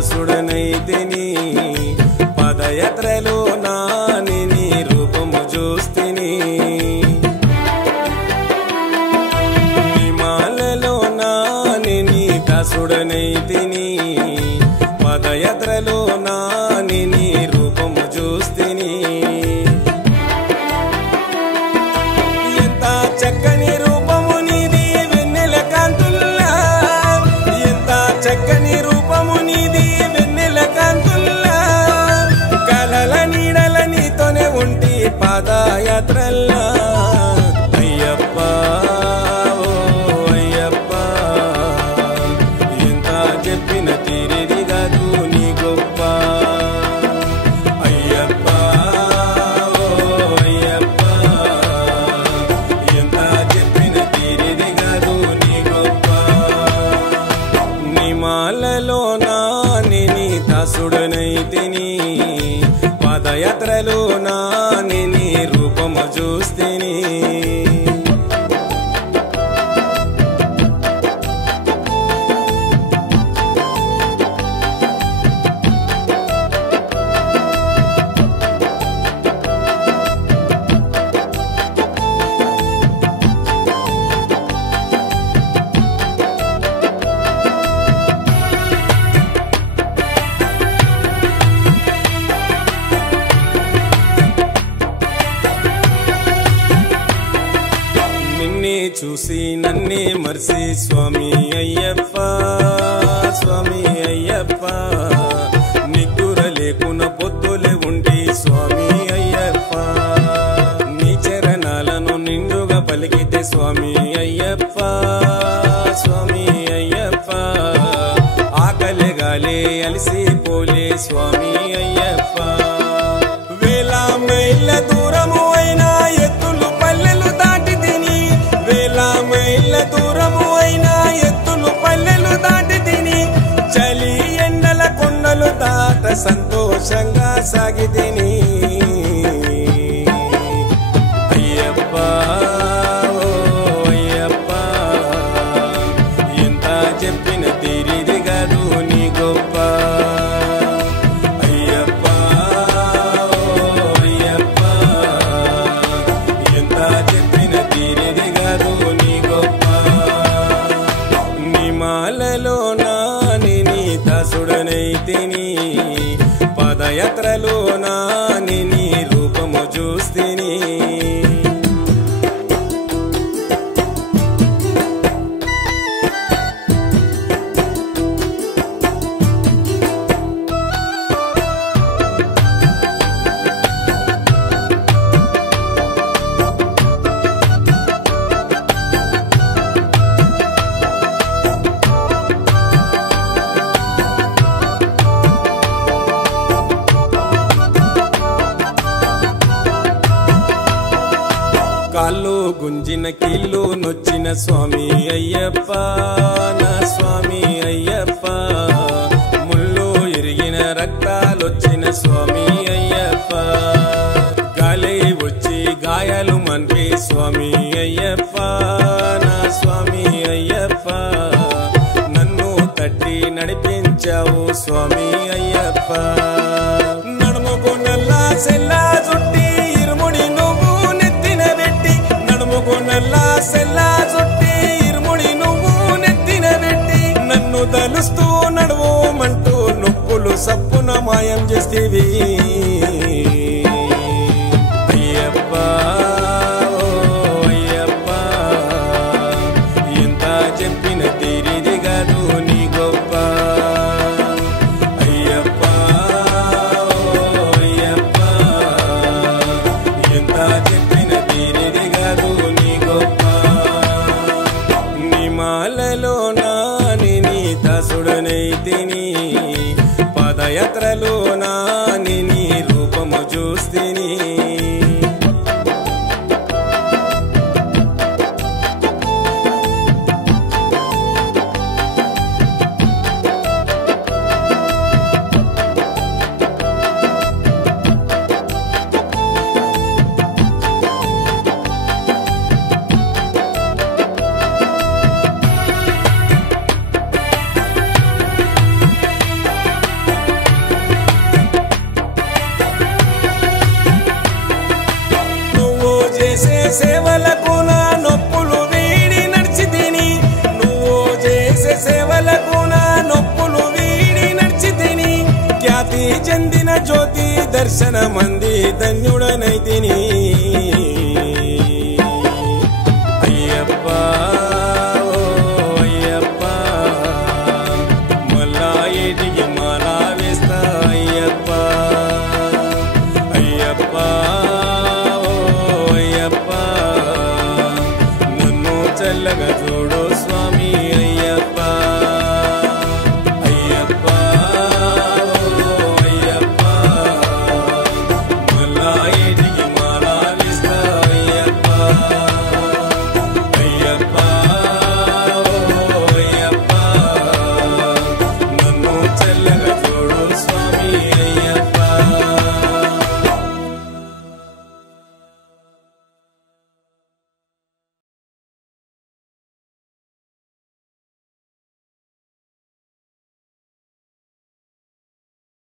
దాసుడనైతిని పదయాత్రలో నాని నీ రూపము చూస్తిని నిమాలలో నాని నీ దాసుడనైతిని పదయాత్రలో నాని నీ రూపము చూస్తిని ఎంత చక్కని రూపము నీది వెన్నెల కాంతుల్లా ఎంత చక్కని రూపము నీది వెన్నెల కాంతుల్లా కలల నీడల నీతోనే ఉంటి పాదయాత్రల్లా అయ్యప్ప ఓ అయ్యప్ప ఎంత చెప్పిన తీరేది కాదు నీ గొప్ప అయ్యప్ప ఓ అయ్యప్ప ఎంత చెప్పిన తీరేది కాదు నీ గొప్ప నిమాలలో నాని నీ దాసుడనైతిని పదయాత్రలో నాని నీ రూపము చూస్తిని నిన్నే చూసి నన్నే మర్సి స్వామి అయ్యప్ప స్వామి అయ్యప్ప నిద్దుర లేకున్న పొద్దులే ఉండి స్వామి అయ్యప్ప నీ చరణాలను నిండుగా పలికితే స్వామి అయ్యప్ప స్వామి అయ్యప్ప ఆకలి గాలే అలసిపోలే స్వామి అయ్యప్ప వేల మైళ్ళ దూరము అయినా ఎత్తులు పల్లెలు దాటి తిని వేల మైళ్ళ దూరము అయినా ఎత్తులు పల్లెలు దాటి తిని చలి ఎండల కొండలు దాట సంతోషంగా సాగితిని అయ్యప్ప ఓ అయ్యప్ప ఎంత చెప్పిన తీరిది కాదు నీ గొప్ప అయ్యప్ప ఓ అయ్యప్ప ఎంత చెప్పిన తీరిది కాదు నీ గొప్ప నిమాలలో నాని నీ దాసుడనైతిని పదయాత్రలో నాని నీ రూపము చూస్తిని కాళ్ళు గుంజిన కీళ్ళు నొచ్చిన స్వామి అయ్యప్ప నా స్వామి అయ్యప్ప ముళ్ళు ఇరిగిన రక్తాలొచ్చిన స్వామి అయ్యప్ప గాలి వచ్చి గాయాలు మన్పి స్వామి అయ్యప్ప నా స్వామి అయ్యప్ప నన్ను తట్టి నడిపించావు స్వామి అయ్యప్ప నడుముకు నల్లా సెల్లా చుట్టి ఇరుముడి నువ్వు నడుముకు నల్లా సెల్లా చుట్టి ఇరుముడి నువ్వు నెత్తిన పెట్టి నన్ను తలుస్తూ నడువమంటూ నొప్పులు సప్పున మాయం చేస్తేవి అయ్యప్ప ఓ అయ్యప్ప ఎంత చెప్పిన తీరిది కాదు నీ గొప్ప అయ్యప్ప ఓ అయ్యప్ప ఎంత చెప్పిన తీరిది కాదు నీ గొప్ప నిమాలలో నాని నీ దాసుడనైతిని పదయాత్రలో నాని నీ రూపము చూస్తిని చెందిన జ్యోతి దర్శనమంది ధన్యుడనైతిని అయ్యప్ప ఓ అయ్యప్ప మళ్ళా ఏటికి మాలా వేస్తా అయ్యప్ప అయ్యప్ప ఓ అయ్యప్ప నన్ను చల్లగా చూడు